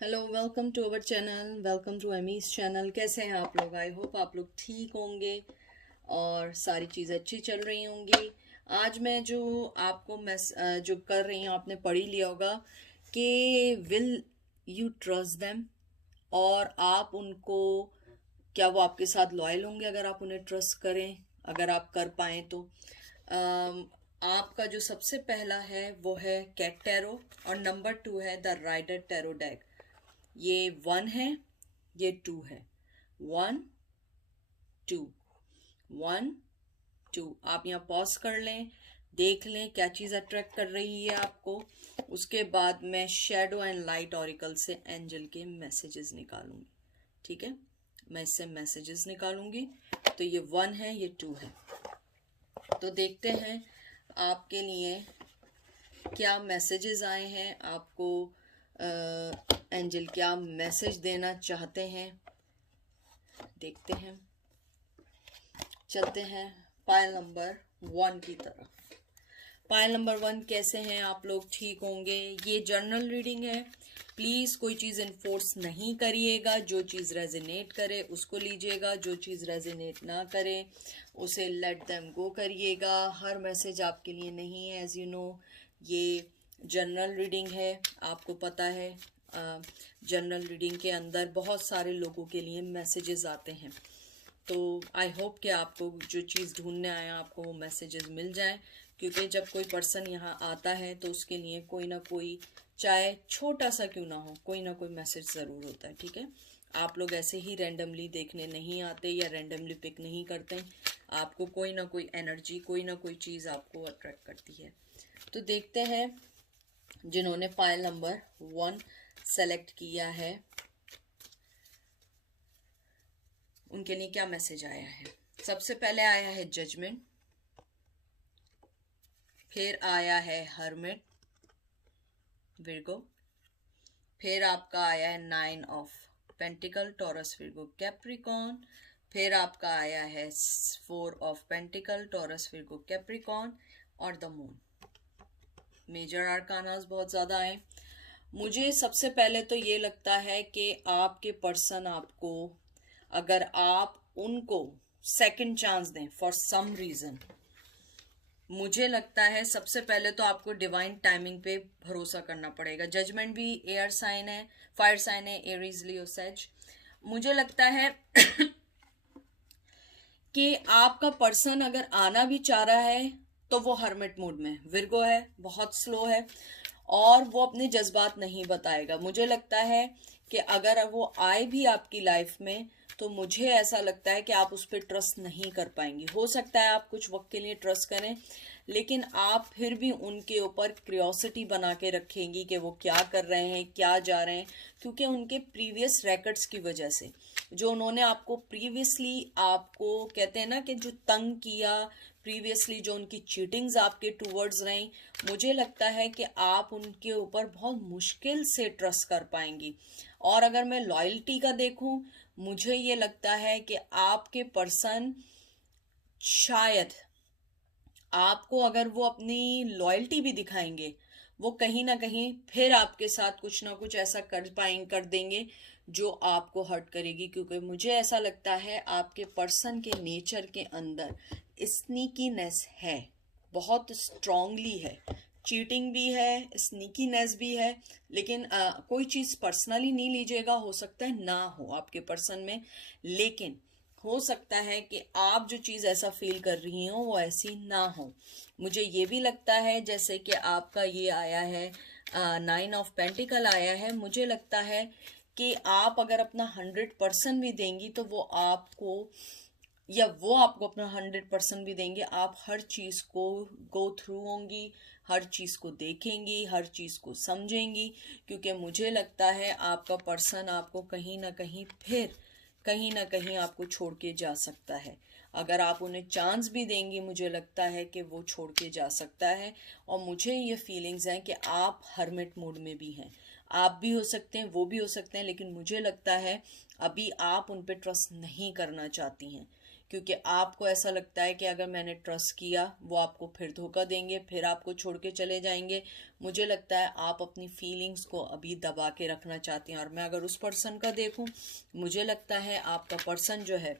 Hello, welcome to our channel, welcome to Amy's channel. कैसे हैं आप लोग? आई होप आप लोग ठीक होंगे और सारी चीज़ें अच्छी चल रही होंगी। आज मैं जो आपको जो कर रही हूँ, आपने पढ़ ही लिया होगा कि विल यू ट्रस्ट देम, और आप उनको, क्या वो आपके साथ लॉयल होंगे अगर आप उन्हें ट्रस्ट करें, अगर आप कर पाएँ तो। आपका जो सबसे पहला है वो है कैट टैरो, और नंबर 2 है द राइडर टैरो डेक। ये 1 है, ये 2 है। 1 2 1 2। आप यहाँ पॉज कर लें, देख लें क्या चीज़ अट्रैक्ट कर रही है आपको। उसके बाद मैं शेडो एंड लाइट ऑरिकल से एंजल के मैसेजेस निकालूंगी। ठीक है, मैं इससे मैसेजेस निकालूंगी। तो ये 1 है, ये 2 है। तो देखते हैं आपके लिए क्या मैसेजेस आए हैं, आपको एंजल क्या मैसेज देना चाहते हैं। देखते हैं, चलते हैं पायल नंबर 1 की तरफ। पायल नंबर 1, कैसे हैं आप लोग? ठीक होंगे। ये जर्नल रीडिंग है, प्लीज़ कोई चीज़ इन्फोर्स नहीं करिएगा। जो चीज़ रेजोनेट करे उसको लीजिएगा, जो चीज़ रेजोनेट ना करे उसे लेट देम गो करिएगा। हर मैसेज आपके लिए नहीं है, एज यू नो। ये जनरल रीडिंग है, आपको पता है। जनरल रीडिंग के अंदर बहुत सारे लोगों के लिए मैसेजेस आते हैं। तो आई होप कि आपको जो चीज़ ढूंढने आया आपको वो मैसेजेस मिल जाएं, क्योंकि जब कोई पर्सन यहाँ आता है तो उसके लिए कोई ना कोई, चाहे छोटा सा क्यों ना हो, कोई ना कोई मैसेज ज़रूर होता है। ठीक है, आप लोग ऐसे ही रैंडमली देखने नहीं आते या रैंडमली पिक नहीं करते। आपको कोई ना कोई एनर्जी, कोई ना कोई चीज़ आपको अट्रैक्ट करती है। तो देखते हैं जिन्होंने फाइल नंबर 1 सेलेक्ट किया है उनके लिए क्या मैसेज आया है। सबसे पहले आया है जजमेंट, फिर आया है हर्मिट विर्गो, फिर आपका आया है 9 of pentacle Taurus Virgo Capricorn, फिर आपका आया है 4 of pentacle Taurus Virgo Capricorn, और द मून। मेजर आर्कानास बहुत ज़्यादा आए। मुझे सबसे पहले तो ये लगता है कि आपके पर्सन आपको, अगर आप उनको सेकंड चांस दें फॉर सम रीज़न, मुझे लगता है सबसे पहले तो आपको डिवाइन टाइमिंग पे भरोसा करना पड़ेगा। जजमेंट भी एयर साइन है, फायर साइन है, एरीज लियो सेज। मुझे लगता है कि आपका पर्सन अगर आना भी चाह रहा है तो वो हर्मिट मूड में, विर्गो है, बहुत स्लो है और वो अपने जज्बात नहीं बताएगा। मुझे लगता है कि अगर वो आए भी आपकी लाइफ में तो मुझे ऐसा लगता है कि आप उस पर ट्रस्ट नहीं कर पाएंगी। हो सकता है आप कुछ वक्त के लिए ट्रस्ट करें, लेकिन आप फिर भी उनके ऊपर क्यूरियोसिटी बना के रखेंगी कि वो क्या कर रहे हैं, क्या जा रहे हैं, क्योंकि उनके प्रीवियस रिकॉर्ड्स की वजह से, जो उन्होंने आपको प्रीवियसली, आपको कहते हैं ना कि जो तंग किया प्रीवियसली, जो उनकी चीटिंग्स आपके टूवर्ड्स रही, मुझे लगता है कि आप उनके ऊपर बहुत मुश्किल से ट्रस्ट कर पाएंगी। और अगर मैं लॉयल्टी का देखूं, मुझे ये लगता है कि आपके पर्सन शायद आपको, अगर वो अपनी लॉयल्टी भी दिखाएंगे, वो कहीं ना कहीं फिर आपके साथ कुछ ना कुछ ऐसा कर देंगे जो आपको हर्ट करेगी। क्योंकि मुझे ऐसा लगता है आपके पर्सन के नेचर के अंदर स्नीकीनेस है, बहुत स्ट्रांगली है। चीटिंग भी है, स्नीकीनेस भी है, लेकिन कोई चीज़ पर्सनली नहीं लीजिएगा। हो सकता है ना हो आपके पर्सन में, लेकिन हो सकता है कि आप जो चीज़ ऐसा फील कर रही हो वो ऐसी ना हो। मुझे ये भी लगता है, जैसे कि आपका ये आया है 9 ऑफ पेंटिकल आया है, मुझे लगता है कि आप अगर अपना 100% भी देंगी तो वो आपको, या वो आपको अपना 100% भी देंगे। आप हर चीज़ को गो थ्रू होंगी, हर चीज़ को देखेंगी, हर चीज़ को समझेंगी, क्योंकि मुझे लगता है आपका पर्सन आपको कहीं ना कहीं फिर, कहीं ना कहीं आपको छोड़ के जा सकता है। अगर आप उन्हें चांस भी देंगी, मुझे लगता है कि वो छोड़ के जा सकता है। और मुझे ये फीलिंग्स हैं कि आप हर्मिट मूड में भी हैं। आप भी हो सकते हैं, वो भी हो सकते हैं, लेकिन मुझे लगता है अभी आप उन पर ट्रस्ट नहीं करना चाहती हैं, क्योंकि आपको ऐसा लगता है कि अगर मैंने ट्रस्ट किया वो आपको फिर धोखा देंगे, फिर आपको छोड़ के चले जाएंगे। मुझे लगता है आप अपनी फीलिंग्स को अभी दबा के रखना चाहती हैं। और मैं अगर उस पर्सन का देखूं, मुझे लगता है आपका पर्सन जो है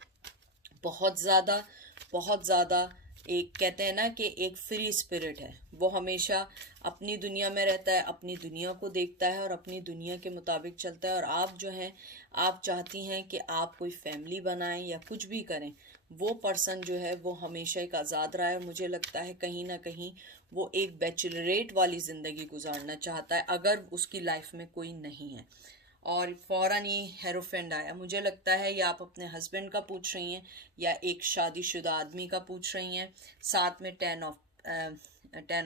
बहुत ज़्यादा एक कहते हैं ना कि एक फ्री स्पिरिट है। वो हमेशा अपनी दुनिया में रहता है, अपनी दुनिया को देखता है और अपनी दुनिया के मुताबिक चलता है। और आप जो हैं, आप चाहती हैं कि आप कोई फैमिली बनाएं या कुछ भी करें। वो पर्सन जो है वो हमेशा एक आज़ाद रहा है। मुझे लगता है कहीं ना कहीं वो एक बैचलरेट वाली ज़िंदगी गुजारना चाहता है अगर उसकी लाइफ में कोई नहीं है। और फौरन ये हेरोफेंड आया। मुझे लगता है या आप अपने हस्बैंड का पूछ रही हैं या एक शादीशुदा आदमी का पूछ रही हैं। साथ में 10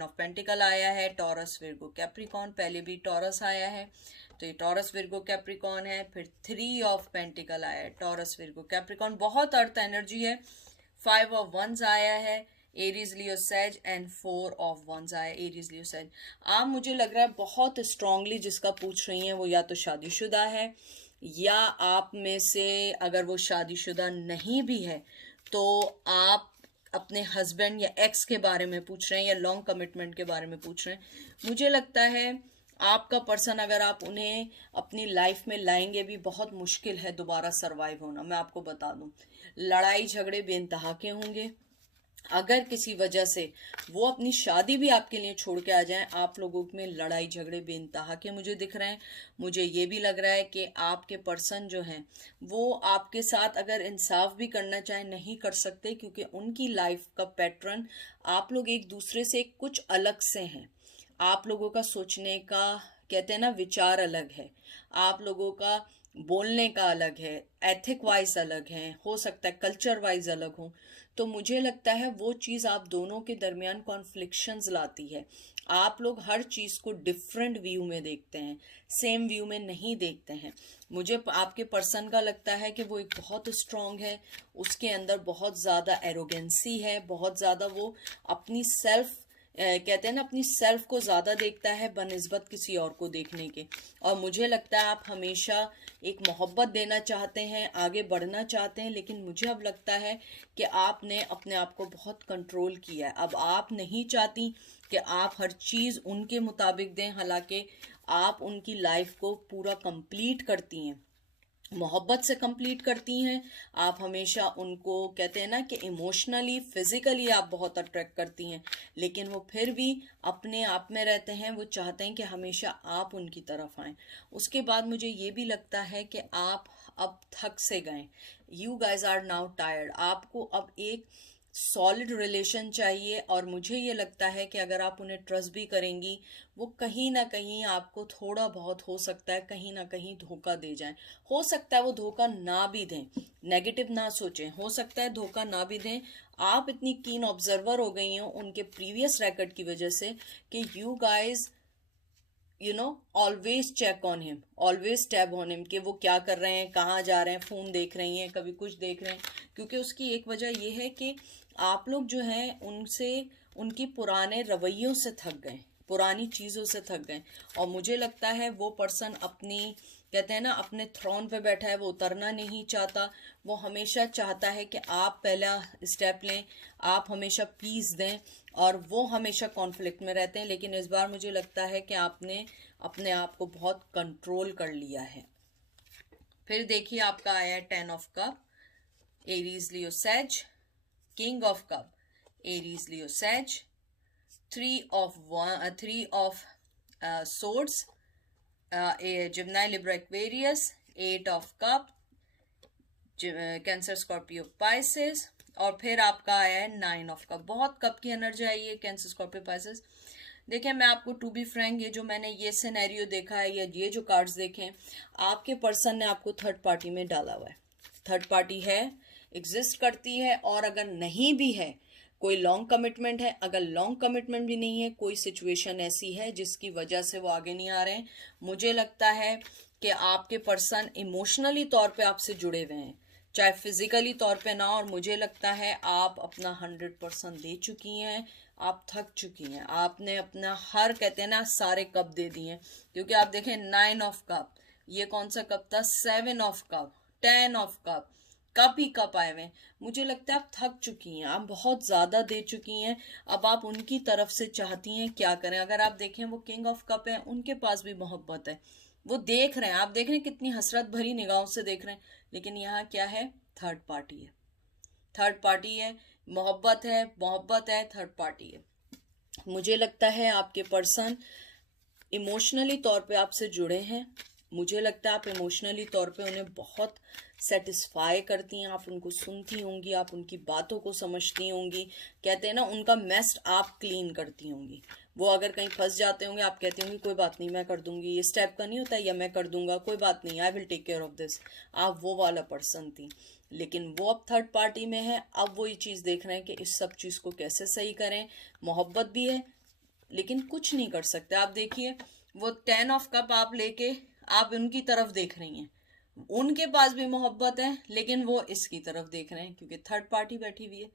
ऑफ पेंटिकल आया है, टॉरस विर्गो कैप्रिकॉन, पहले भी टॉरस आया है तो ये टॉरस विर्गो कैप्रिकॉन है। फिर 3 ऑफ पेंटिकल आया है, टॉरस विर्गो कैप्रिकॉन, बहुत अर्थ एनर्जी है। 5 ऑफ वंस आया है, Aries Leo Sag, and 4 of wands आया, एरीज लियो सेज। आप मुझे लग रहा है बहुत स्ट्रांगली जिसका पूछ रही हैं वो या तो शादीशुदा है, या आप में से अगर वो शादीशुदा नहीं भी है तो आप अपने हस्बैंड या एक्स के बारे में पूछ रहे हैं या लॉन्ग कमिटमेंट के बारे में पूछ रहे हैं। मुझे लगता है आपका पर्सन अगर आप उन्हें अपनी लाइफ में लाएंगे भी, बहुत मुश्किल है दोबारा सरवाइव होना। मैं आपको बता दूं, लड़ाई झगड़े बेइंतहा के होंगे। अगर किसी वजह से वो अपनी शादी भी आपके लिए छोड़ के आ जाएं, आप लोगों में लड़ाई झगड़े बेइंतहा के मुझे दिख रहे हैं। मुझे ये भी लग रहा है कि आपके पर्सन जो हैं वो आपके साथ अगर इंसाफ भी करना चाहें नहीं कर सकते, क्योंकि उनकी लाइफ का पैटर्न, आप लोग एक दूसरे से कुछ अलग से हैं। आप लोगों का सोचने का कहते हैं ना विचार अलग है, आप लोगों का बोलने का अलग है, एथिक वाइज अलग है, हो सकता है कल्चर वाइज अलग हो। तो मुझे लगता है वो चीज़ आप दोनों के दरमियान कॉन्फ्लिक्शंस लाती है। आप लोग हर चीज़ को डिफरेंट व्यू में देखते हैं, सेम व्यू में नहीं देखते हैं। मुझे आपके पर्सन का लगता है कि वो एक बहुत स्ट्रांग है, उसके अंदर बहुत ज़्यादा एरोगेंसी है, बहुत ज़्यादा वो अपनी सेल्फ कहते हैं ना अपनी सेल्फ को ज़्यादा देखता है बनिस्बत किसी और को देखने के। और मुझे लगता है आप हमेशा एक मोहब्बत देना चाहते हैं, आगे बढ़ना चाहते हैं, लेकिन मुझे अब लगता है कि आपने अपने आप को बहुत कंट्रोल किया है। अब आप नहीं चाहती कि आप हर चीज़ उनके मुताबिक दें, हालांकि आप उनकी लाइफ को पूरा कंप्लीट करती हैं, मोहब्बत से कंप्लीट करती हैं। आप हमेशा उनको कहते हैं ना कि इमोशनली फिजिकली आप बहुत अट्रैक्ट करती हैं, लेकिन वो फिर भी अपने आप में रहते हैं। वो चाहते हैं कि हमेशा आप उनकी तरफ आएं। उसके बाद मुझे ये भी लगता है कि आप अब थक से गए, you guys are now tired. आपको अब एक सॉलिड रिलेशन चाहिए। और मुझे ये लगता है कि अगर आप उन्हें ट्रस्ट भी करेंगी, वो कहीं ना कहीं आपको थोड़ा बहुत हो सकता है कहीं ना कहीं धोखा दे जाएं। हो सकता है वो धोखा ना भी दें, नेगेटिव ना सोचें, हो सकता है धोखा ना भी दें। आप इतनी कीन ऑब्जर्वर हो गई हो उनके प्रीवियस रेकॉर्ड की वजह से कि you guys always check on him, always tab on him कि वो क्या कर रहे हैं, कहाँ जा रहे हैं, फ़ोन देख रही हैं, कभी कुछ देख रहे हैं। क्योंकि उसकी एक वजह ये है कि आप लोग जो हैं उनसे, उनकी पुराने रवैयों से थक गए, पुरानी चीज़ों से थक गए। और मुझे लगता है वो पर्सन अपनी कहते हैं ना अपने थ्रोन पे बैठा है, वो उतरना नहीं चाहता। वो हमेशा चाहता है कि आप पहला स्टेप लें, आप हमेशा पीस दें, और वो हमेशा कॉन्फ्लिक्ट में रहते हैं। लेकिन इस बार मुझे लगता है कि आपने अपने आप को बहुत कंट्रोल कर लिया है। फिर देखिए आपका आया है 10 of cup, Aries Leo says, king of cup, Aries Leo says, 3 of swords, Gemini, Libra, Aquarius, 8 of cup, Cancer, Scorpio, Pisces, और फिर आपका आया है 9 ऑफ कप। बहुत कप की एनर्जी आई है, कैंसर, स्कॉर्पियो, पाइसेस। देखिए मैं आपको टू बी फ्रैंक, ये जो मैंने ये सिनेरियो देखा है या ये जो कार्ड्स देखे हैं, आपके पर्सन ने आपको थर्ड पार्टी में डाला हुआ है। थर्ड पार्टी है, एग्जिस्ट करती है, और अगर नहीं भी है कोई लॉन्ग कमिटमेंट है, अगर लॉन्ग कमिटमेंट भी नहीं है, कोई सिचुएशन ऐसी है जिसकी वजह से वो आगे नहीं आ रहे हैं। मुझे लगता है कि आपके पर्सन इमोशनली तौर पे आपसे जुड़े हुए हैं, चाहे फिजिकली तौर पे ना। और मुझे लगता है आप अपना 100% दे चुकी हैं, आप थक चुकी हैं, आपने अपना हर कहते हैं ना सारे कप दे दिए हैं। क्योंकि आप देखें 9 ऑफ कप, ये कौन सा कप था, 7 of cup, 10 of cup, cup he cup आए हुए हैं। मुझे लगता है आप थक चुकी हैं, आप बहुत ज़्यादा दे चुकी हैं, अब आप उनकी तरफ से चाहती हैं क्या करें। अगर आप देखें वो किंग ऑफ कप है, उनके पास भी मोहब्बत है, वो देख रहे हैं, आप देख रहे हैं कितनी हसरत भरी निगाहों से देख रहे हैं, लेकिन यहाँ क्या है, थर्ड पार्टी है, थर्ड पार्टी है, मोहब्बत है, मोहब्बत है, थर्ड पार्टी है। मुझे लगता है आपके पर्सन इमोशनली तौर पे आपसे जुड़े हैं, मुझे लगता है आप इमोशनली तौर पे उन्हें बहुत सेटिस्फाई करती हैं, आप उनको सुनती होंगी, आप उनकी बातों को समझती होंगी, कहते हैं ना उनका मेस्ट आप क्लीन करती होंगी। वो अगर कहीं फंस जाते होंगे, आप कहती होंगी कोई बात नहीं मैं कर दूंगी, ये स्टेप का नहीं होता, या मैं कर दूंगा, कोई बात नहीं, I will take care of this. आप वो वाला पर्सन थी, लेकिन वो अब थर्ड पार्टी में है। अब वो ये चीज़ देख रहे हैं कि इस सब चीज़ को कैसे सही करें। मोहब्बत भी है लेकिन कुछ नहीं कर सकते। आप देखिए वो 10 ऑफ कप आप लेके आप उनकी तरफ देख रही हैं, उनके पास भी मोहब्बत है लेकिन वो इसकी तरफ देख रहे हैं क्योंकि थर्ड पार्टी बैठी हुई है।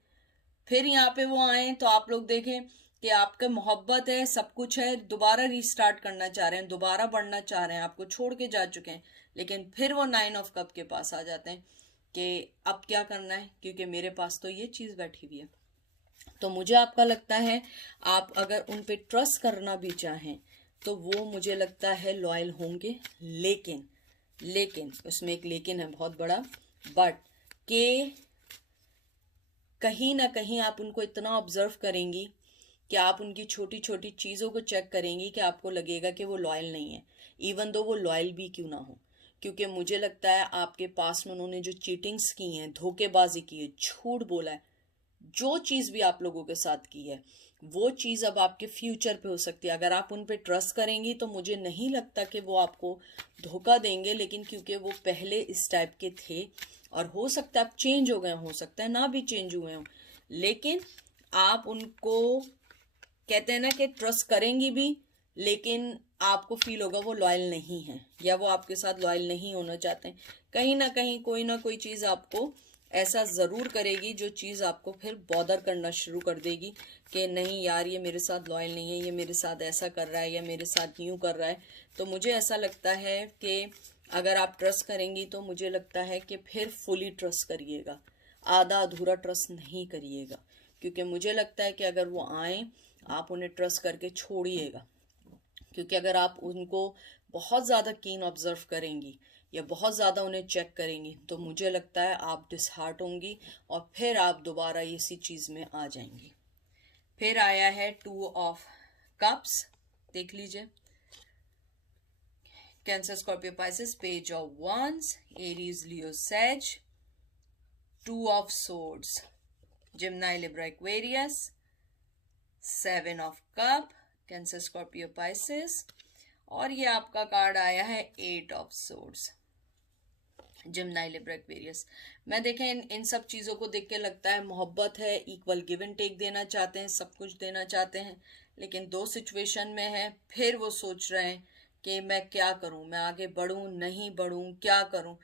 फिर यहाँ पे वो आए तो आप लोग देखें कि आपके मोहब्बत है, सब कुछ है, दोबारा रीस्टार्ट करना चाह रहे हैं, दोबारा बढ़ना चाह रहे हैं, आपको छोड़ के जा चुके हैं, लेकिन फिर वो 9 ऑफ कप के पास आ जाते हैं कि अब क्या करना है क्योंकि मेरे पास तो ये चीज़ बैठी हुई है। तो मुझे आपका लगता है आप अगर उन पे ट्रस्ट करना भी चाहें तो वो मुझे लगता है लॉयल होंगे, लेकिन लेकिन उसमें एक लेकिन है बहुत बड़ा, बट के कहीं ना कहीं आप उनको इतना ऑब्जर्व करेंगी कि आप उनकी छोटी छोटी चीज़ों को चेक करेंगी कि आपको लगेगा कि वो लॉयल नहीं है, इवन दो वो लॉयल भी क्यों ना हो। क्योंकि मुझे लगता है आपके पास में उन्होंने जो चीटिंग्स की हैं, धोखेबाजी की है, झूठ बोला है, जो चीज़ भी आप लोगों के साथ की है वो चीज़ अब आपके फ्यूचर पे हो सकती है। अगर आप उन पे ट्रस्ट करेंगी तो मुझे नहीं लगता कि वो आपको धोखा देंगे, लेकिन क्योंकि वो पहले इस टाइप के थे और हो सकता है आप चेंज हो गए, हो सकता है ना भी चेंज हुए हों, लेकिन आप उनको कहते हैं ना कि ट्रस्ट करेंगी भी, लेकिन आपको फील होगा वो लॉयल नहीं है या वो आपके साथ लॉयल नहीं होना चाहते हैं। कहीं ना कोई चीज़ आपको ऐसा ज़रूर करेगी जो चीज़ आपको फिर बॉदर करना शुरू कर देगी कि नहीं यार ये मेरे साथ लॉयल नहीं है, ये मेरे साथ ऐसा कर रहा है या मेरे साथ यूँ कर रहा है। तो मुझे ऐसा लगता है कि अगर आप ट्रस्ट करेंगी तो मुझे लगता है कि फिर फुली ट्रस्ट करिएगा, आधा अधूरा ट्रस्ट नहीं करिएगा, क्योंकि मुझे लगता है कि अगर वो आए आप उन्हें ट्रस्ट करके छोड़िएगा। क्योंकि अगर आप उनको बहुत ज़्यादा कीन ऑब्जर्व करेंगी या बहुत ज़्यादा उन्हें चेक करेंगी तो मुझे लगता है आप डिसहार्ट होंगी और फिर आप दोबारा इसी चीज़ में आ जाएंगी। फिर आया है 2 ऑफ कप्स, देख लीजिए, cancer, Scorpio, Pisces, page of wands, Aries, Leo, says, 2 of swords, Gemini, Libra, Aquarius, 7 of cup, Cancer, Scorpio, Pisces, और ये आपका कार्ड आया है 8 of swords, Gemini, Libra, Aquarius. मैं देखें इन सब चीज़ों को देख के लगता है मोहब्बत है, इक्वल गिव एंड टेक देना चाहते हैं, सब कुछ देना चाहते हैं, लेकिन दो सिचुएशन में है। फिर वो सोच रहे हैं कि मैं क्या करूं, मैं आगे बढ़ूं नहीं बढ़ूं, क्या करूं।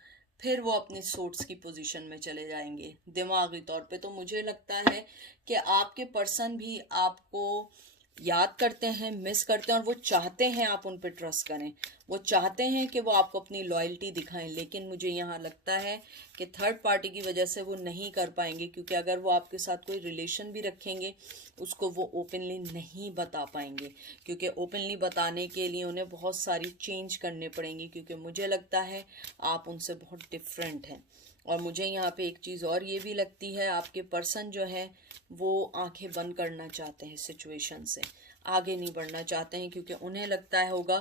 फिर वो अपनी सोर्ट्स की पोजीशन में चले जाएंगे दिमागी तौर पे। तो मुझे लगता है कि आपके पर्सन भी आपको याद करते हैं, मिस करते हैं, और वो चाहते हैं आप उन पर ट्रस्ट करें, वो चाहते हैं कि वो आपको अपनी लॉयल्टी दिखाएं, लेकिन मुझे यहाँ लगता है कि थर्ड पार्टी की वजह से वो नहीं कर पाएंगे, क्योंकि अगर वो आपके साथ कोई रिलेशन भी रखेंगे उसको वो ओपनली नहीं बता पाएंगे, क्योंकि ओपनली बताने के लिए उन्हें बहुत सारी चेंज करने पड़ेंगी, क्योंकि मुझे लगता है आप उनसे बहुत डिफरेंट हैं। और मुझे यहाँ पे एक चीज़ और ये भी लगती है, आपके पर्सन जो है वो आंखें बंद करना चाहते हैं, सिचुएशन से आगे नहीं बढ़ना चाहते हैं, क्योंकि उन्हें लगता है होगा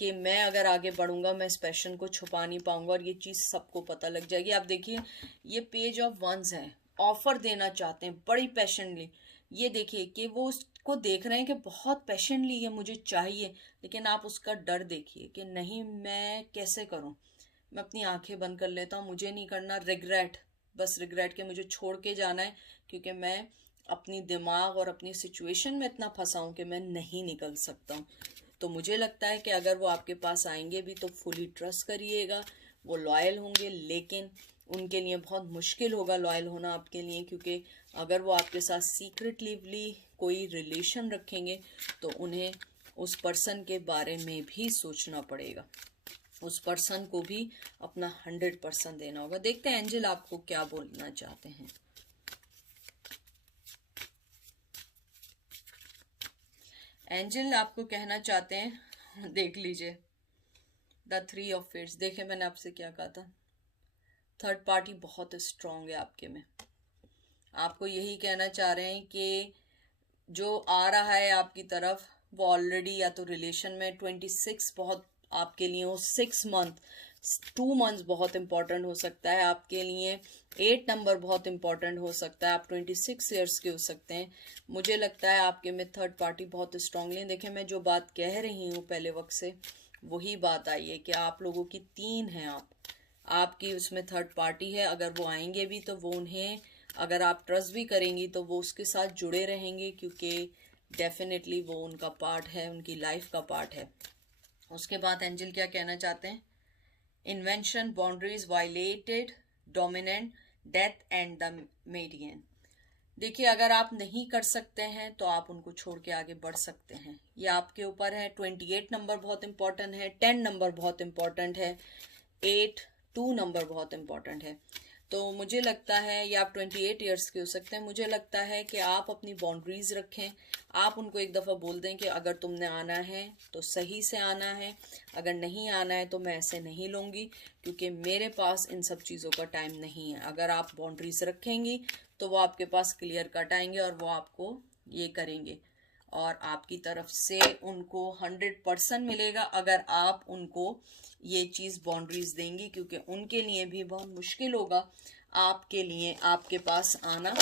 कि मैं अगर आगे बढ़ूंगा मैं इस पैशन को छुपा नहीं पाऊंगा और ये चीज़ सबको पता लग जाएगी। आप देखिए ये पेज ऑफ वंस है, ऑफर देना चाहते हैं बड़ी पैशनली। ये देखिए कि वो उसको देख रहे हैं कि बहुत पैशनली ये मुझे चाहिए, लेकिन आप उसका डर देखिए कि नहीं मैं कैसे करूं, मैं अपनी आंखें बंद कर लेता हूँ, मुझे नहीं करना, रिग्रेट, बस रिग्रेट के मुझे छोड़ के जाना है, क्योंकि मैं अपनी दिमाग और अपनी सिचुएशन में इतना फंसा हूँ कि मैं नहीं निकल सकता हूँ। तो मुझे लगता है कि अगर वो आपके पास आएंगे भी तो फुली ट्रस्ट करिएगा, वो लॉयल होंगे, लेकिन उनके लिए बहुत मुश्किल होगा लॉयल होना आपके लिए, क्योंकि अगर वो आपके साथ सीक्रेटली कोई रिलेशन रखेंगे तो उन्हें उस पर्सन के बारे में भी सोचना पड़ेगा। उस पर्सन को भी अपना 100% देना होगा। देखते हैं एंजल आपको क्या बोलना चाहते हैं। एंजल आपको कहना चाहते हैं, देख लीजिए द 3 ऑफ फेट्स। देखे मैंने आपसे क्या कहा था, थर्ड पार्टी बहुत स्ट्रांग है आपके में। आपको यही कहना चाह रहे हैं कि जो आ रहा है आपकी तरफ वो ऑलरेडी या तो रिलेशन में 26 बहुत आपके लिए हो, 6 मंथ 2 मंथ्स बहुत इंपॉर्टेंट हो सकता है आपके लिए, 8 नंबर बहुत इंपॉर्टेंट हो सकता है, आप 26 ईयर्स के हो सकते हैं। मुझे लगता है आपके में थर्ड पार्टी बहुत स्ट्रांगली, देखिए मैं जो बात कह रही हूँ पहले वक्त से वही बात आई है कि आप लोगों की 3 हैं, आपकी उसमें थर्ड पार्टी है। अगर वो आएंगे भी तो वो उन्हें, अगर आप ट्रस्ट भी करेंगी तो वो उसके साथ जुड़े रहेंगे, क्योंकि डेफिनेटली वो उनका पार्ट है, उनकी लाइफ का पार्ट है। उसके बाद एंजल क्या कहना चाहते हैं, invention, boundaries violated, dominant, death and the median. देखिए अगर आप नहीं कर सकते हैं तो आप उनको छोड़ के आगे बढ़ सकते हैं, ये आपके ऊपर है। 28 नंबर बहुत इंपॉर्टेंट है, 10 नंबर बहुत इंपॉर्टेंट है, 2 नंबर बहुत इंपॉर्टेंट है। तो मुझे लगता है ये आप 28 ईयर्स के हो सकते हैं। मुझे लगता है कि आप अपनी बाउंड्रीज रखें, आप उनको एक दफ़ा बोल दें कि अगर तुमने आना है तो सही से आना है, अगर नहीं आना है तो मैं ऐसे नहीं लूँगी, क्योंकि मेरे पास इन सब चीज़ों का टाइम नहीं है। अगर आप बाउंड्रीज रखेंगी तो वो आपके पास क्लियर कट आएंगे और वो आपको ये करेंगे, और आपकी तरफ से उनको 100% मिलेगा अगर आप उनको ये चीज़ बाउंड्रीज देंगी, क्योंकि उनके लिए भी बहुत मुश्किल होगा आपके लिए आपके पास आना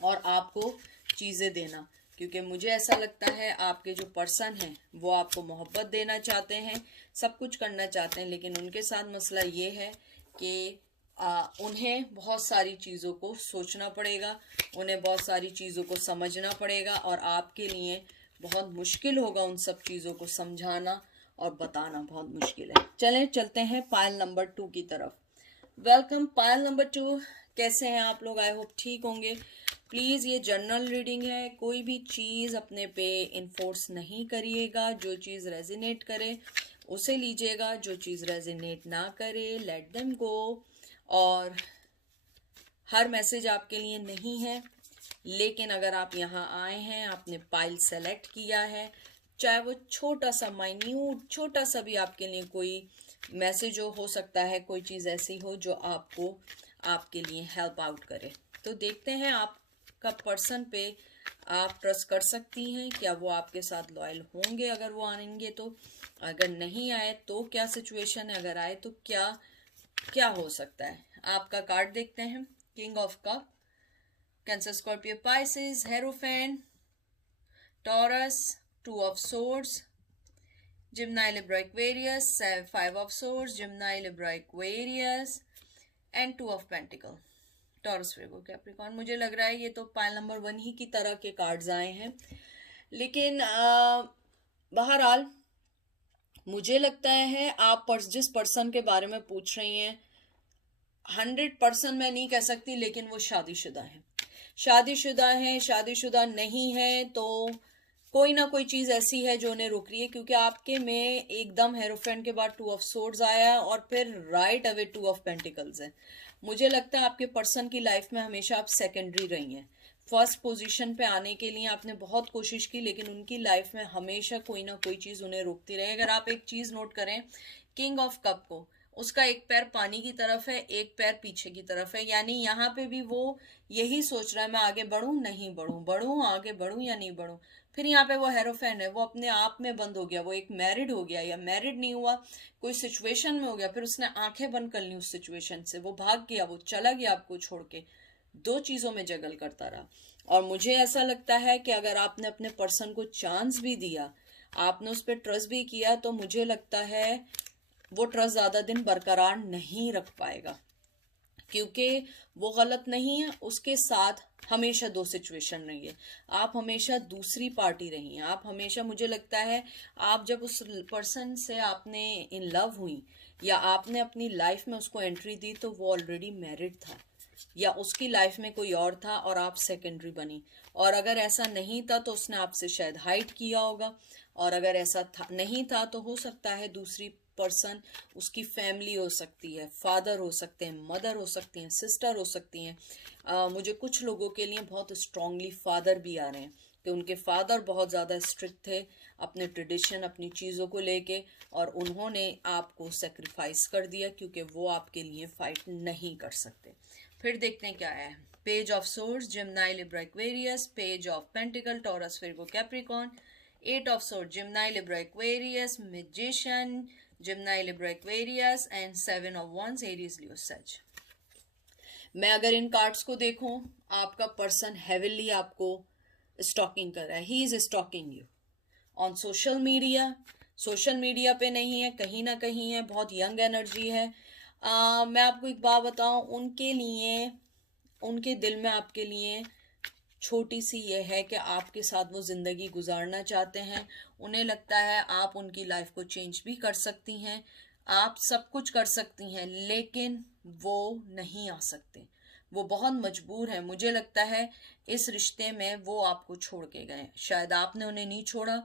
और आपको चीज़ें देना। क्योंकि मुझे ऐसा लगता है आपके जो पर्सन हैं वो आपको मोहब्बत देना चाहते हैं, सब कुछ करना चाहते हैं, लेकिन उनके साथ मसला ये है कि उन्हें बहुत सारी चीज़ों को सोचना पड़ेगा, उन्हें बहुत सारी चीज़ों को समझना पड़ेगा, और आपके लिए बहुत मुश्किल होगा उन सब चीज़ों को समझाना और बताना, बहुत मुश्किल है। चलें चलते हैं पायल नंबर 2 की तरफ। वेलकम पायल नंबर 2, कैसे हैं आप लोग? आई होप ठीक होंगे। प्लीज़ ये जनरल रीडिंग है, कोई भी चीज़ अपने पे इन्फोर्स नहीं करिएगा, जो चीज़ रेजिनेट करे उसे लीजिएगा, जो चीज़ रेजिनेट ना करे लेट देम गो। और हर मैसेज आपके लिए नहीं है, लेकिन अगर आप यहाँ आए हैं, आपने पाइल सेलेक्ट किया है, चाहे वो छोटा सा माइन्यूट छोटा सा भी आपके लिए कोई मैसेज हो सकता है कोई चीज़ ऐसी हो जो आपको आपके लिए हेल्प आउट करे। तो देखते हैं आपका पर्सन पे आप ट्रस्ट कर सकती हैं, क्या वो आपके साथ लॉयल होंगे अगर वो आएंगे तो, अगर नहीं आए तो क्या सिचुएशन है, अगर आए तो क्या क्या हो सकता है। आपका कार्ड देखते हैं, king of cup, Cancer, Scorpio, Pisces, hierophant, Taurus, 2 of swords, Gemini, Libra, Aquarius, 5 of swords, Gemini, Libra, Aquarius and 2 of pentacle, Taurus, Virgo, Capricorn. मुझे लग रहा है ये तो पाइल नंबर 1 ही की तरह के कार्ड्स आए हैं, लेकिन बहरहाल मुझे लगता है आप जिस पर्सन के बारे में पूछ रही हैं 100% मैं नहीं कह सकती, लेकिन वो शादीशुदा है, शादीशुदा नहीं है तो कोई ना कोई चीज़ ऐसी है जो उन्हें रोक रही है, क्योंकि आपके में एकदम हेरोफेंट के बाद 2 ऑफ सोर्ड्स आया है और फिर राइट अवे 2 ऑफ पेंटिकल्स है। मुझे लगता है आपके पर्सन की लाइफ में हमेशा आप सेकेंडरी रही हैं, फर्स्ट पोजीशन पे आने के लिए आपने बहुत कोशिश की, लेकिन उनकी लाइफ में हमेशा कोई ना कोई चीज़ उन्हें रोकती रहे। अगर आप एक चीज़ नोट करें किंग ऑफ कप को, उसका एक पैर पानी की तरफ है, एक पैर पीछे की तरफ है, यानी यहाँ पे भी वो यही सोच रहा है मैं आगे बढ़ूं नहीं बढ़ूं, बढ़ूं आगे बढ़ूं या नहीं बढ़ूं। फिर यहाँ पे वो हेरोफेन है, वो अपने आप में बंद हो गया, वो एक मैरिड हो गया या मैरिड नहीं हुआ, कोई सिचुएशन में हो गया, फिर उसने आंखें बंद कर ली उस सिचुएशन से, वो भाग गया, वो चला गया आपको छोड़ के, 2 चीज़ों में जगल करता रहा। और मुझे ऐसा लगता है कि अगर आपने अपने पर्सन को चांस भी दिया, आपने उस पर ट्रस्ट भी किया, तो मुझे लगता है वो ट्रस्ट ज़्यादा दिन बरकरार नहीं रख पाएगा, क्योंकि वो गलत नहीं है, उसके साथ हमेशा 2 सिचुएशन रही है, आप हमेशा दूसरी पार्टी रही हैं, आप हमेशा, मुझे लगता है आप जब उस पर्सन से आपने इन लव हुई या आपने अपनी लाइफ में उसको एंट्री दी तो वो ऑलरेडी मैरिड था या उसकी लाइफ में कोई और था और आप सेकेंडरी बनी, और अगर ऐसा नहीं था तो उसने आपसे शायद हाइड किया होगा, और अगर ऐसा था नहीं था तो हो सकता है दूसरी पर्सन उसकी फैमिली हो सकती है, फादर हो सकते हैं, मदर हो सकती हैं, सिस्टर हो सकती हैं। मुझे कुछ लोगों के लिए बहुत स्ट्रांगली फादर भी आ रहे हैं कि उनके फादर बहुत ज़्यादा स्ट्रिक्ट थे अपने ट्रेडिशन, अपनी चीज़ों को लेके, और उन्होंने आपको सेक्रीफाइस कर दिया क्योंकि वो आपके लिए फाइट नहीं कर सकते। फिर देखते हैं क्या है। Page of swords, Gemini, Libra, Aquarius, page of pentacle, Taurus, Virgo, Capricorn, eight of swords, Gemini, Libra, Aquarius, magician, Gemini, Libra, Aquarius, and seven of wands, Aries, Leo, सज। मैं अगर इन कार्ड्स को देखूं, आपका पर्सन हेविली आपको stocking कर रहा है, he is stalking you on social media. Social media पे नहीं है, कहीं ना कहीं है, बहुत यंग एनर्जी है। मैं आपको एक बात बताऊं, उनके लिए, उनके दिल में आपके लिए छोटी सी ये है कि आपके साथ वो ज़िंदगी गुजारना चाहते हैं। उन्हें लगता है आप उनकी लाइफ को चेंज भी कर सकती हैं, आप सब कुछ कर सकती हैं, लेकिन वो नहीं आ सकते, वो बहुत मजबूर है। मुझे लगता है इस रिश्ते में वो आपको छोड़ के गए, शायद आपने उन्हें नहीं छोड़ा,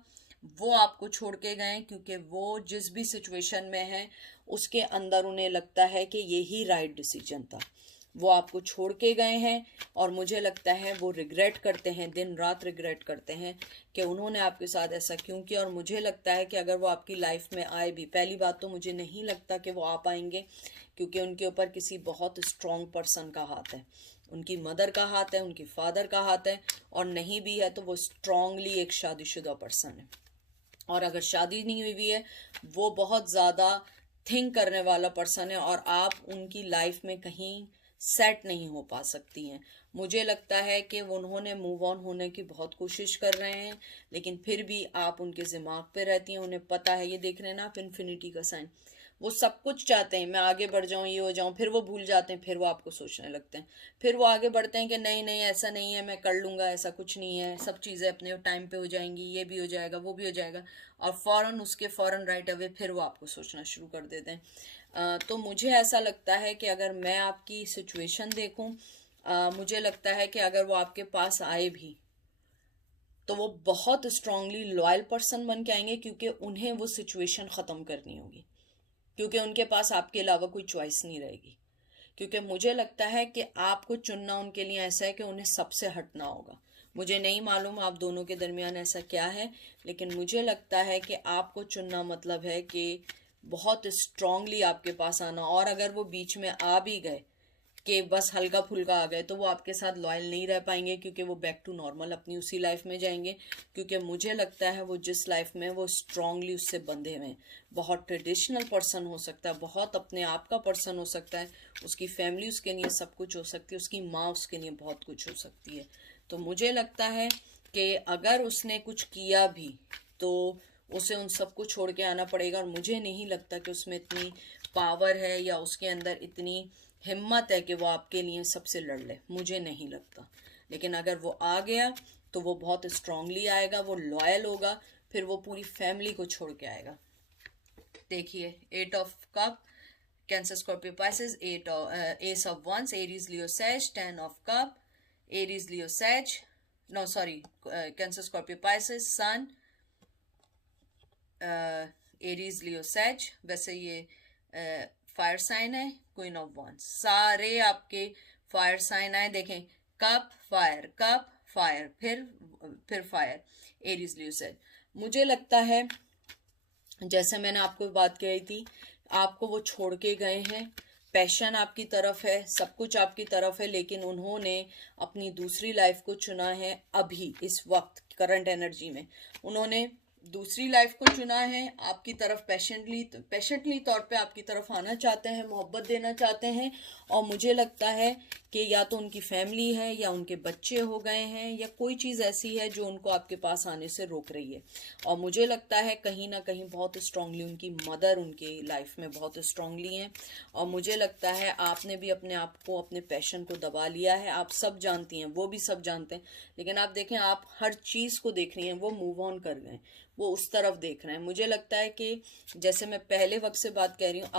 वो आपको छोड़ के गए, क्योंकि वो जिस भी सिचुएशन में है उसके अंदर उन्हें लगता है कि यही राइट डिसीजन था। वो आपको छोड़ के गए हैं और मुझे लगता है वो रिग्रेट करते हैं, दिन रात रिग्रेट करते हैं कि उन्होंने आपके साथ ऐसा क्यों किया। और मुझे लगता है कि अगर वो आपकी लाइफ में आए भी, पहली बात तो मुझे नहीं लगता कि वो आ पाएंगे, क्योंकि उनके ऊपर किसी बहुत स्ट्रॉन्ग पर्सन का हाथ है, उनकी मदर का हाथ है, उनकी फादर का हाथ है, और नहीं भी है तो वो स्ट्रांगली एक शादीशुदा पर्सन है। और अगर शादी नहीं हुई भी है, वो बहुत ज़्यादा थिंक करने वाला पर्सन है, और आप उनकी लाइफ में कहीं सेट नहीं हो पा सकती हैं। मुझे लगता है कि उन्होंने मूव ऑन होने की बहुत कोशिश कर रहे हैं, लेकिन फिर भी आप उनके दिमाग पे रहती हैं। उन्हें पता है, ये देख रहे हैं ना आप, इन्फिनिटी का साइन, वो सब कुछ चाहते हैं, मैं आगे बढ़ जाऊं, ये हो जाऊं, फिर वो भूल जाते हैं, फिर वो आपको सोचने लगते हैं, फिर वो आगे बढ़ते हैं कि नहीं नहीं ऐसा नहीं है, मैं कर लूंगा, ऐसा कुछ नहीं है, सब चीज़ें अपने टाइम पे हो जाएंगी, ये भी हो जाएगा, वो भी हो जाएगा, और फौरन उसके फौरन राइट अवे फिर वो आपको सोचना शुरू कर देते हैं। तो मुझे ऐसा लगता है कि अगर मैं आपकी सिचुएशन देखूं, मुझे लगता है कि अगर वो आपके पास आए भी तो वो बहुत स्ट्रांगली लॉयल पर्सन बन के आएंगे, क्योंकि उन्हें वो सिचुएशन ख़त्म करनी होगी, क्योंकि उनके पास आपके अलावा कोई चॉइस नहीं रहेगी। क्योंकि मुझे लगता है कि आपको चुनना उनके लिए ऐसा है कि उन्हें सबसे हटना होगा। मुझे नहीं मालूम आप दोनों के दरमियान ऐसा क्या है, लेकिन मुझे लगता है कि आपको चुनना मतलब है कि बहुत स्ट्रांगली आपके पास आना। और अगर वो बीच में आ भी गए कि बस हल्का फुल्का आ गए, तो वो आपके साथ लॉयल नहीं रह पाएंगे, क्योंकि वो बैक टू नॉर्मल अपनी उसी लाइफ में जाएंगे। क्योंकि मुझे लगता है वो जिस लाइफ में वो स्ट्रांगली उससे बंधे हुए हैं, बहुत ट्रेडिशनल पर्सन हो सकता है, बहुत अपने आप का पर्सन हो सकता है, उसकी फैमिली उसके लिए सब कुछ हो सकती है, उसकी माँ उसके लिए बहुत कुछ हो सकती है। तो मुझे लगता है कि अगर उसने कुछ किया भी तो उसे उन सबको छोड़ के आना पड़ेगा, और मुझे नहीं लगता कि उसमें इतनी पावर है या उसके अंदर इतनी हिम्मत है कि वो आपके लिए सबसे लड़ ले, मुझे नहीं लगता। लेकिन अगर वो आ गया तो वो बहुत स्ट्रांगली आएगा, वो लॉयल होगा, फिर वो पूरी फैमिली को छोड़ के आएगा। देखिए, eight of cup, Cancer, Scorpio, Pisces, ace of wands, Aries, Leo, Sag, 10 of cup, Aries, Leo, Sag, no sorry, Cancer, Scorpio, Pisces, sun, Aries, Leo, Sag. वैसे ये फायर साइन है, क्वीन ऑफ वंस, सारे आपके fire sign आए। देखें, cup fire, फिर fire, Aries, Leo, Sag. मुझे लगता है, जैसे मैंने आपको बात कही थी, आपको वो छोड़ के गए हैं, पैशन आपकी तरफ है, सब कुछ आपकी तरफ है, लेकिन उन्होंने अपनी दूसरी लाइफ को चुना है। अभी इस वक्त करंट एनर्जी में उन्होंने दूसरी लाइफ को चुना है, आपकी तरफ पेशेंटली तौर पे आपकी तरफ आना चाहते हैं, मोहब्बत देना चाहते हैं। और मुझे लगता है कि या तो उनकी फैमिली है, या उनके बच्चे हो गए हैं, या कोई चीज़ ऐसी है जो उनको आपके पास आने से रोक रही है। और मुझे लगता है कहीं ना कहीं बहुत स्ट्रांगली उनकी मदर उनके लाइफ में बहुत स्ट्रांगली हैं। और मुझे लगता है आपने भी अपने आप को, अपने पैशन को दबा लिया है। आप सब जानती हैं, वो भी सब जानते हैं, लेकिन आप देखें, आप हर चीज़ को देख रही हैं, वो मूव ऑन कर गए, वो उस तरफ देख रहे हैं। मुझे लगता है कि जैसे मैं पहले वक्त से बात कह रही हूँ,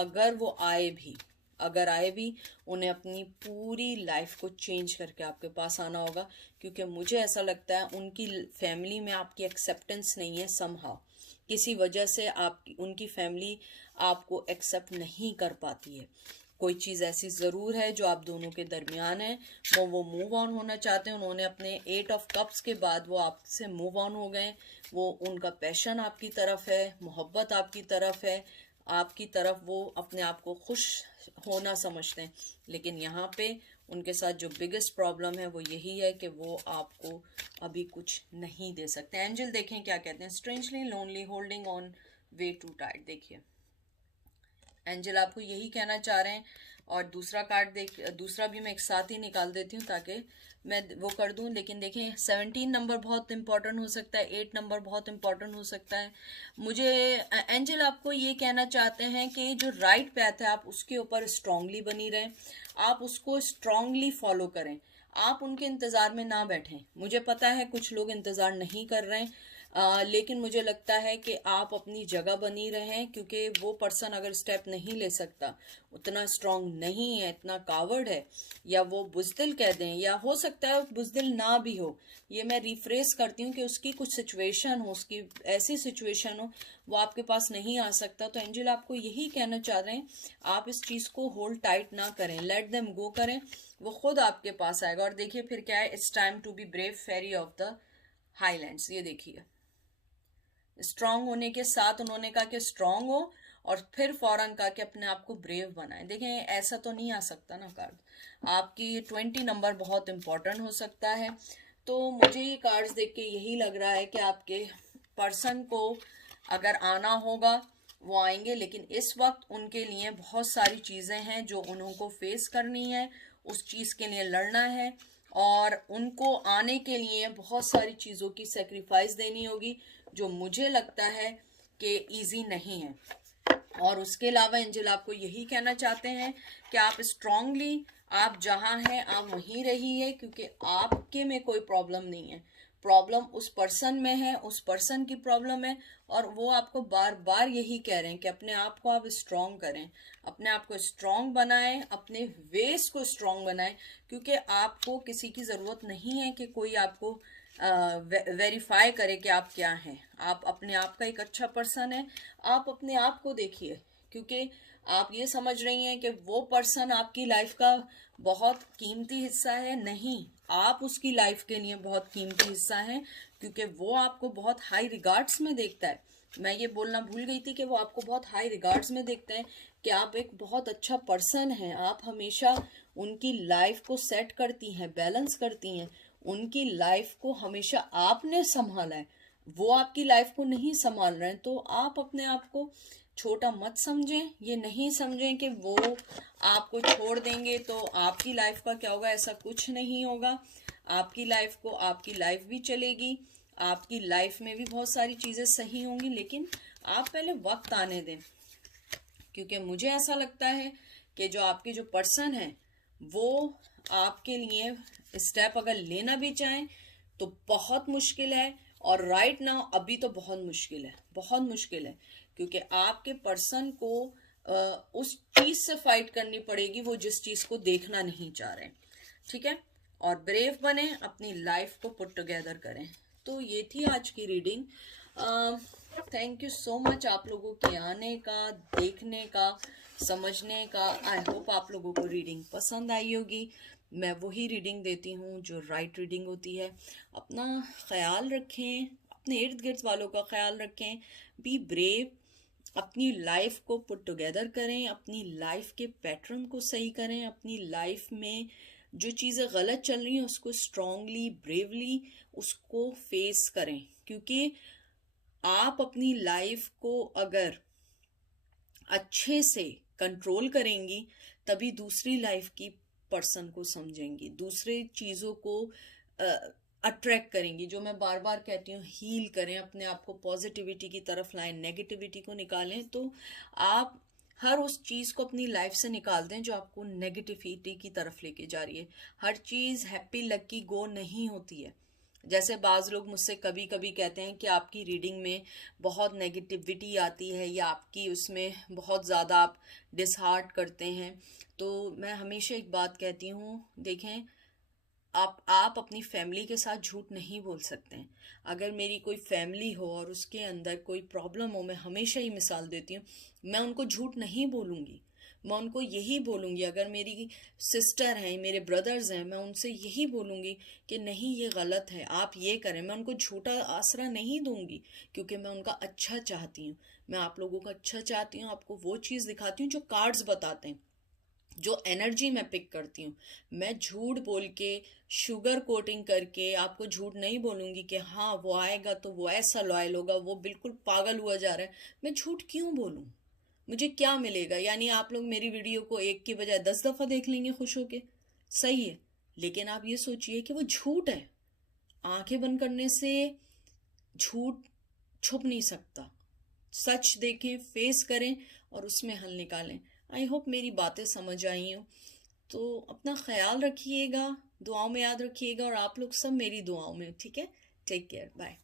अगर आए भी उन्हें अपनी पूरी लाइफ को चेंज करके आपके पास आना होगा, क्योंकि मुझे ऐसा लगता है उनकी फैमिली में आपकी एक्सेप्टेंस नहीं है। समहाउ किसी वजह से आपकी उनकी फैमिली आपको एक्सेप्ट नहीं कर पाती है। कोई चीज़ ऐसी ज़रूर है जो आप दोनों के दरमियान है, वो मूव ऑन होना चाहते हैं। उन्होंने अपने 8 ऑफ कप्स के बाद वो आपसे मूव ऑन हो गए। वो उनका पैशन आपकी तरफ है, मोहब्बत आपकी तरफ है, आपकी तरफ वो अपने आप को खुश होना समझते हैं। लेकिन यहाँ पे उनके साथ जो बिगेस्ट प्रॉब्लम है वो यही है कि वो आपको अभी कुछ नहीं दे सकते। एंजल देखें क्या कहते हैं। Strangely lonely holding on way too tight. देखिए एंजल आपको यही कहना चाह रहे हैं। और दूसरा कार्ड दूसरा भी मैं एक साथ ही निकाल देती हूँ ताकि मैं वो कर दूं। लेकिन देखें 17 नंबर बहुत इंपॉर्टेंट हो सकता है, 8 नंबर बहुत इंपॉर्टेंट हो सकता है। मुझे एंजल आपको ये कहना चाहते हैं कि जो राइट पैथ है आप उसके ऊपर स्ट्रांगली बनी रहें, आप उसको स्ट्रांगली फॉलो करें, आप उनके इंतज़ार में ना बैठें। मुझे पता है कुछ लोग इंतज़ार नहीं कर रहे हैं, लेकिन मुझे लगता है कि आप अपनी जगह बनी रहें, क्योंकि वो पर्सन अगर स्टेप नहीं ले सकता, उतना स्ट्रांग नहीं है, इतना कावर्ड है, या वो बुज़दिल कह दें, या हो सकता है बुज़दिल ना भी हो, ये मैं रिफ्रेस करती हूँ कि उसकी कुछ सिचुएशन हो, उसकी ऐसी सिचुएशन हो वो आपके पास नहीं आ सकता। तो एंजल आपको यही कहना चाह रहे हैं, आप इस चीज़ को होल्ड टाइट ना करें, लेट देम गो करें, वो खुद आपके पास आएगा। और देखिए फिर क्या है, it's time to be brave fairy of the highlands. ये देखिए स्ट्रांग होने के साथ उन्होंने कहा कि स्ट्रांग हो, और फिर फौरन कहा कि अपने आप को ब्रेव बनाएं। देखें ऐसा तो नहीं आ सकता ना कार्ड। आपकी 20 नंबर बहुत इंपॉर्टेंट हो सकता है। तो मुझे ये कार्ड्स देख के यही लग रहा है कि आपके पर्सन को अगर आना होगा वो आएंगे, लेकिन इस वक्त उनके लिए बहुत सारी चीज़ें हैं जो उनको फेस करनी है, उस चीज़ के लिए लड़ना है, और उनको आने के लिए बहुत सारी चीज़ों की सेक्रीफाइस देनी होगी, जो मुझे लगता है कि इजी नहीं है। और उसके अलावा एंजल आपको यही कहना चाहते हैं कि आप स्ट्रांगली, आप जहां हैं आप वहीं रहिए, क्योंकि आपके में कोई प्रॉब्लम नहीं है, प्रॉब्लम उस पर्सन में है, उस पर्सन की प्रॉब्लम है। और वो आपको बार बार यही कह रहे हैं कि अपने आप को आप स्ट्रांग करें, अपने आप को स्ट्रांग बनाएं, अपने वेस को स्ट्रांग बनाएं, क्योंकि आपको किसी की ज़रूरत नहीं है कि कोई आपको वेरीफाई करे कि आप क्या हैं। आप अपने आप का एक अच्छा पर्सन है, आप अपने आप को देखिए, क्योंकि आप ये समझ रही हैं कि वो पर्सन आपकी लाइफ का बहुत कीमती हिस्सा है। नहीं, आप उसकी लाइफ के लिए बहुत कीमती हिस्सा है, क्योंकि वो आपको बहुत हाई रिगार्ड्स में देखता है। मैं ये बोलना भूल गई थी कि वो आपको बहुत हाई रिगार्ड्स में देखते हैं कि आप एक बहुत अच्छा पर्सन हैं। आप हमेशा उनकी लाइफ को सेट करती हैं, बैलेंस करती हैं, उनकी लाइफ को हमेशा आपने संभाला है, वो आपकी लाइफ को नहीं संभाल रहे हैं। तो आप अपने आप को छोटा मत समझें, ये नहीं समझें कि वो आपको छोड़ देंगे तो आपकी लाइफ का क्या होगा, ऐसा कुछ नहीं होगा। आपकी लाइफ को, आपकी लाइफ भी चलेगी, आपकी लाइफ में भी बहुत सारी चीज़ें सही होंगी, लेकिन आप पहले वक्त आने दें। क्योंकि मुझे ऐसा लगता है कि जो आपके जो पर्सन है वो आपके लिए स्टेप अगर लेना भी चाहें तो बहुत मुश्किल है, और राइट नाउ अभी तो बहुत मुश्किल है, बहुत मुश्किल है, क्योंकि आपके पर्सन को उस चीज से फाइट करनी पड़ेगी वो जिस चीज को देखना नहीं चाह रहे। ठीक है, और ब्रेव बने, अपनी लाइफ को पुट टुगेदर करें। तो ये थी आज की reading. Thank you so much आप लोगों के आने का, देखने का, समझने का। आई होप आप लोगों को रीडिंग पसंद आई होगी। मैं वही रीडिंग देती हूँ जो राइट रीडिंग होती है। अपना ख्याल रखें, अपने इर्द गिर्द वालों का ख्याल रखें, बी ब्रेव, अपनी लाइफ को पुट टुगेदर करें, अपनी लाइफ के पैटर्न को सही करें, अपनी लाइफ में जो चीज़ें गलत चल रही हैं उसको स्ट्रांगली, ब्रेवली उसको फेस करें, क्योंकि आप अपनी लाइफ को अगर अच्छे से कंट्रोल करेंगी तभी दूसरी लाइफ की पर्सन को समझेंगी, दूसरे चीज़ों को अट्रैक्ट करेंगी। जो मैं बार बार कहती हूँ, हील करें, अपने आप को पॉजिटिविटी की तरफ लाएं, नेगेटिविटी को निकालें। तो आप हर उस चीज़ को अपनी लाइफ से निकाल दें जो आपको नेगेटिविटी की तरफ लेके जा रही है। हर चीज़ हैप्पी लकी गो नहीं होती है। जैसे बाज़ लोग मुझसे कभी कभी कहते हैं कि आपकी रीडिंग में बहुत नेगेटिविटी आती है, या आपकी उसमें बहुत ज़्यादा आप डिसहार्ट करते हैं। तो मैं हमेशा एक बात कहती हूँ, देखें आप अपनी फैमिली के साथ झूठ नहीं बोल सकते हैं। अगर मेरी कोई फैमिली हो और उसके अंदर कोई प्रॉब्लम हो, मैं हमेशा ही मिसाल देती हूँ, मैं उनको झूठ नहीं बोलूँगी। मैं उनको यही बोलूँगी, अगर मेरी सिस्टर हैं, मेरे ब्रदर्स हैं, मैं उनसे यही बोलूँगी कि नहीं ये गलत है, आप ये करें। मैं उनको झूठा आसरा नहीं दूंगी, क्योंकि मैं उनका अच्छा चाहती हूँ। मैं आप लोगों का अच्छा चाहती हूँ, आपको वो चीज़ दिखाती हूँ जो कार्ड्स बताते हैं, जो एनर्जी मैं पिक करती हूँ। मैं झूठ बोल के, शुगर कोटिंग करके आपको झूठ नहीं बोलूँगी कि हाँ वो आएगा तो वो ऐसा लॉयल होगा, वो बिल्कुल पागल हुआ जा रहा है। मैं झूठ क्यों बोलूँ? मुझे क्या मिलेगा? यानी आप लोग मेरी वीडियो को एक की बजाय 10 दफ़ा देख लेंगे खुश होके, सही है। लेकिन आप ये सोचिए कि वो झूठ है। आंखें बंद करने से झूठ छुप नहीं सकता। सच देखें, फेस करें और उसमें हल निकालें। आई होप मेरी बातें समझ आई हो। तो अपना ख्याल रखिएगा, दुआओं में याद रखिएगा, और आप लोग सब मेरी दुआओं में, ठीक है? Take care, bye.